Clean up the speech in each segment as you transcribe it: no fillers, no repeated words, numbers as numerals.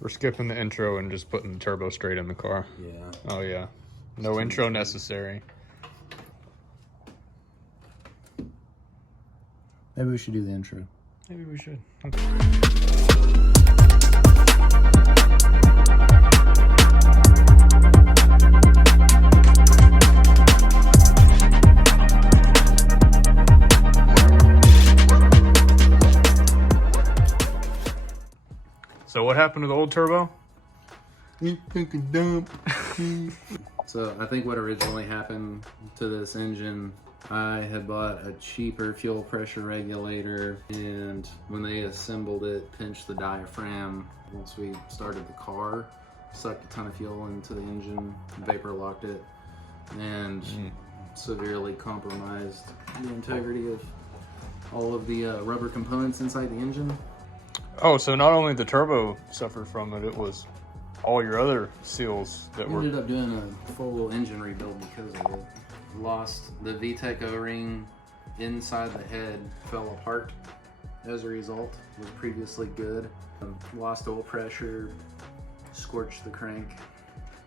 We're skipping the intro and just putting the turbo straight in the car. Yeah. Oh yeah. No intro necessary. Maybe we should do the intro. Maybe we should. So what happened to the old turbo? So I think what originally happened to this engine, I had bought a cheaper fuel pressure regulator, and when they assembled it, pinched the diaphragm. Once we started the car, sucked a ton of fuel into the engine, vapor locked it, and severely compromised the integrity of all of the rubber components inside the engine. Oh, so not only the turbo suffered from it, it was all your other seals that were... We ended up doing a full engine rebuild because of it. Lost the VTEC O-ring inside the head, fell apart as a result. Was previously good. Lost oil pressure, scorched the crank.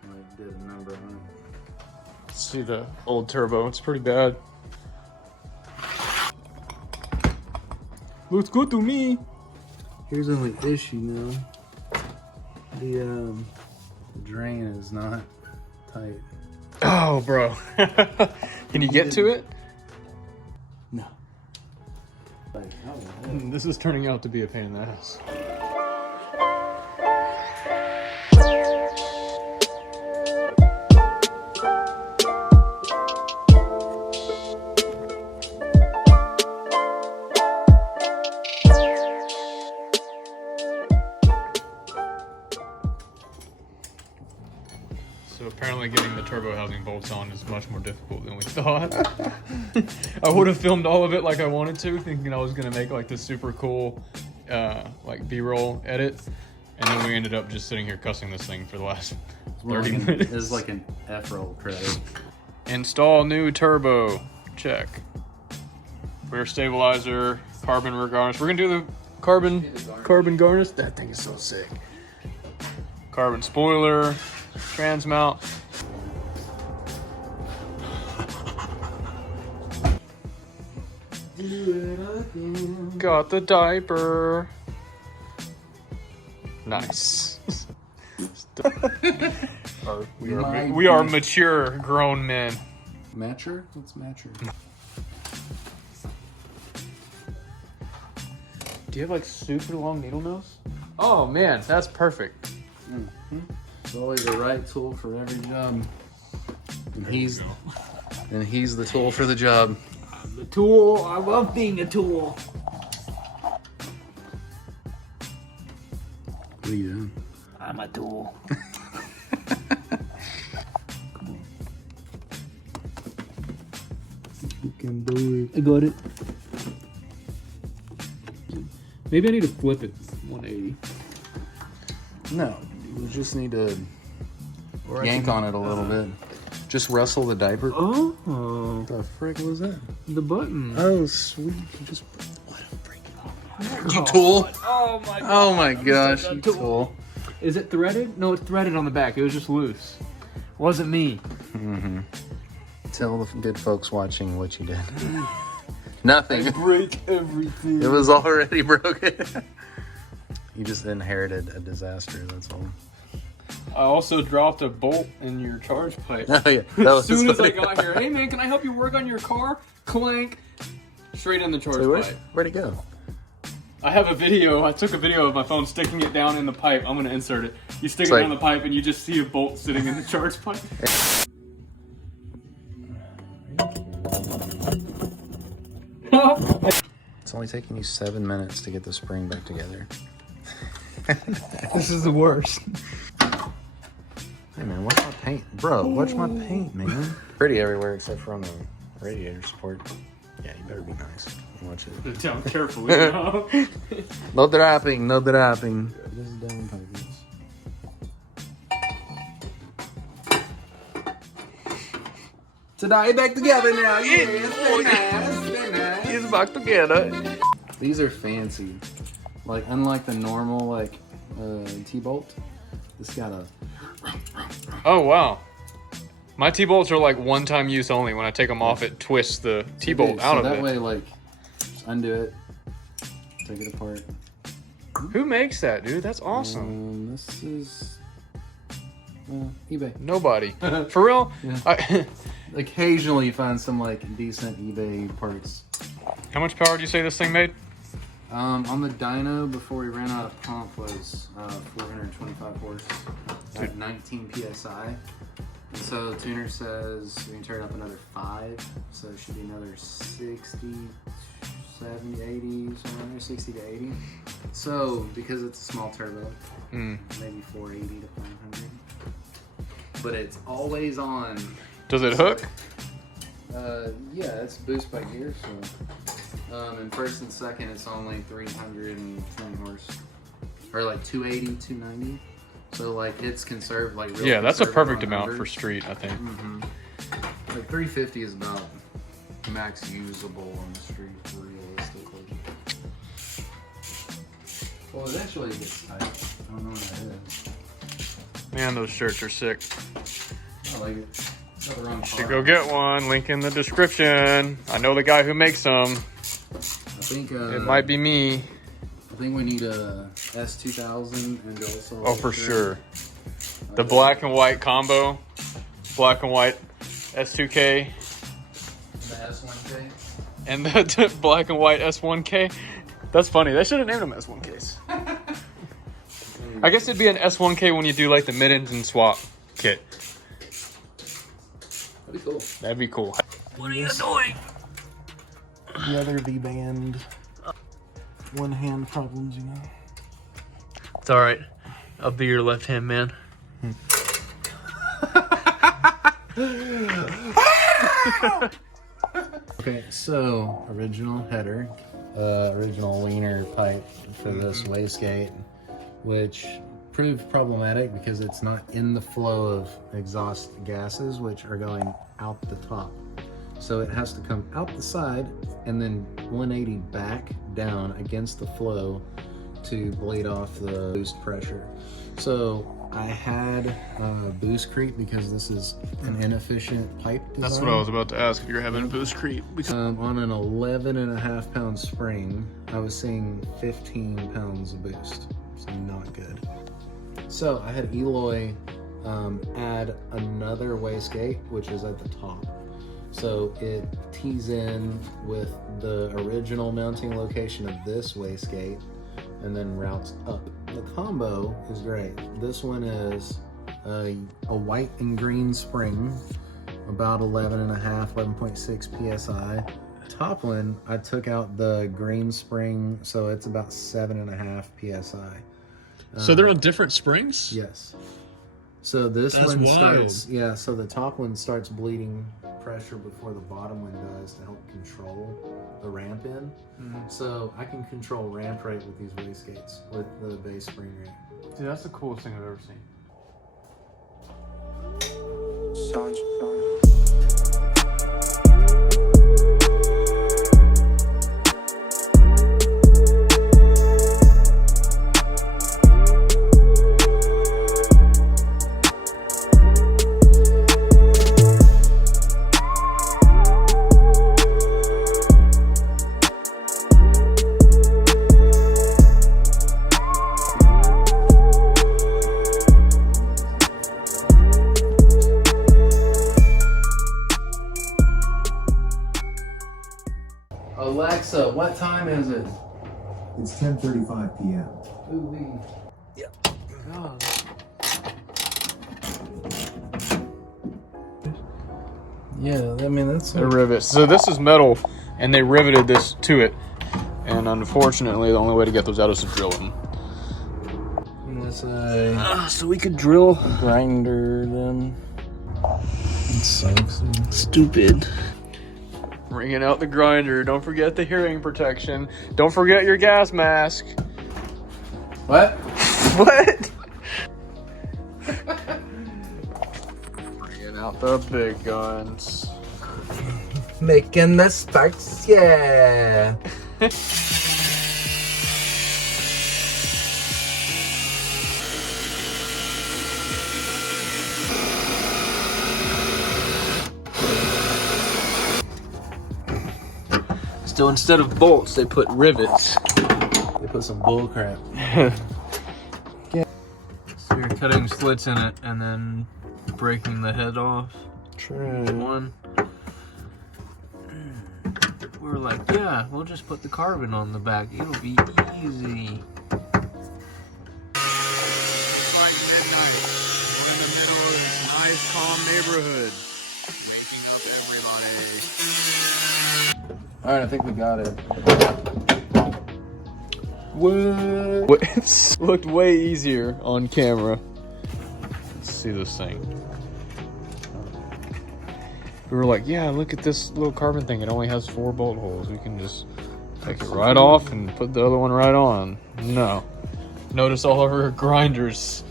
I did a number on it. See the old turbo, it's pretty bad. Looks good to me. Here's the only issue now. The drain is not tight. Oh, bro. Can you get to it? No. This is turning out to be a pain in the ass. So apparently getting the turbo housing bolts on is much more difficult than we thought. I would have filmed all of it like I wanted to, thinking I was gonna make like this super cool like B-roll edit, and then we ended up just sitting here cussing this thing for the last 30 minutes. It was like an F-roll credit. Install new turbo, check. Rear stabilizer, carbon rear garnish. We're gonna do the carbon garnish. That thing is so sick. Carbon spoiler, trans mount. Got the diaper. Nice. We are mature grown men. Matcher? What's matcher? Do you have like super long needle nose? Oh man, that's perfect. It's always the right tool for every job. And he's the tool for the job. I'm the tool. I love being a tool. What are you doing? I'm a tool. You can do it. I got it. Maybe I need to flip it 180. No, you just need to yank on it a little bit. Just rustle the diaper. Oh, What the frick was that? the button. Oh, sweet. You just... What a freaking... You tool? Oh my god. Oh my gosh, you tool. Is it threaded? No, it's threaded on the back. It was just loose. Wasn't me. Tell the good folks watching what you did. Nothing. Break everything. It was already broken. You just inherited a disaster, that's all. I also dropped a bolt in your charge pipe. Oh yeah, that As soon as I got here, hey man, can I help you work on your car? Clank, straight in the charge pipe. Where'd it go? I have a video. I took a video of my phone sticking it down in the pipe. I'm gonna insert it. You stick it like- down the pipe, and you just see a bolt sitting in the charge pipe. It's only taking you 7 minutes to get the spring back together. This is the worst. Hey man, watch my paint. Bro, watch my paint, man. Pretty everywhere except for on the radiator support. Yeah, you better be nice. Watch it. Put it down carefully. Now. No dropping, no dropping. This is down pipes. Today back together now. Yeah, it's been nice. It's been nice. It's back together. These are fancy. Like, unlike the normal, like T-bolt. It's got a... Oh, wow. My T-bolts are like one-time use only. When I take them off, it twists the T-bolt out of it. That way, like, just undo it, take it apart. Who makes that, dude? That's awesome. This is eBay. Nobody. For real? Yeah. Occasionally you find some like decent eBay parts. How much power do you say this thing made? On the dyno before we ran out of pump was 425 horse at 19 psi. And so the tuner says we can turn it up another 5, so it should be another 60, 70, 80, somewhere there, 60 to 80. So because it's a small turbo, maybe 480 to 500. But it's always on. Does it hook? Yeah, it's boost by gear, so in first and second it's only 320 horse, or like 280, 290. So like it's conserved, like real. Yeah, that's a perfect on amount under. for street, I think. Like 350 is about max usable on the street, realistically. Well, eventually it gets tight. I don't know what that is. Man, those shirts are sick. I like it. Got the wrong Should part. go get one. Link in the description. I know the guy who makes them. I think It might be me. I think we need a S2000 and also. Oh, for sure. The black and white combo. Black and white S2K. The S1K. And the black and white S1K. That's funny. They should have named them S1Ks. I guess it'd be an S1K when you do like the mid-engine swap kit. That'd be cool. That'd be cool. What are you doing? The other V-band. One hand problems, you know. It's all right. I'll be your left-hand man. Okay, so original header, original leaner pipe for this wastegate, which proved problematic because it's not in the flow of exhaust gases, which are going out the top. So it has to come out the side and then 180 back down against the flow to bleed off the boost pressure. So I had boost creep because this is an inefficient pipe design. That's what I was about to ask, if you're having boost creep. On an 11.5 pound spring, I was seeing 15 pounds of boost. It's not good. So I had Eloy add another wastegate, which is at the top. So it tees in with the original mounting location of this wastegate and then routes up. The combo is great. This one is a white and green spring, about 11.6 psi. Top one, I took out the green spring, so it's about 7.5 psi. So they're on different springs? Yes. So this That's one wild. starts, yeah, so the top one starts bleeding pressure before the bottom one does to help control the ramp in. So I can control ramp rate with these wastegates with the base spring rate. Dude, that's the coolest thing I've ever seen. Alexa, what time is it? It's 10:35 p.m. Ooh-wee. God. Yeah, I mean, that's They're rivets. So this is metal, and they riveted this to it. And unfortunately, the only way to get those out is to drill them. Unless I So we could drill. grinder them. It sucks. Stupid. Bringing out the grinder. Don't forget the hearing protection. Don't forget your gas mask. What? What? Bringing out the big guns. Making the sparks, yeah. So instead of bolts, they put rivets. They put some bull crap. So you're cutting slits in it and then breaking the head off. True. One. We were like, yeah, we'll just put the carbon on the back. It'll be easy. It's like midnight. We're in the middle of this nice, calm neighborhood. Waking up everybody. Alright, I think we got it. What? It looked way easier on camera. Let's see this thing. We were like, yeah, look at this little carbon thing. It only has 4 bolt holes. We can just take it right off and put the other one right on. No. Notice all of our grinders.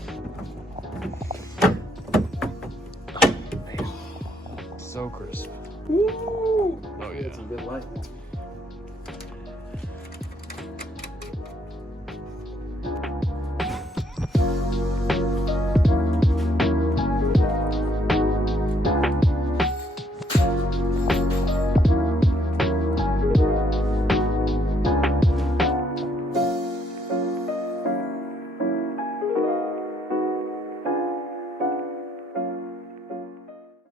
So crisp. Woo! Oh, yeah. It's a good light.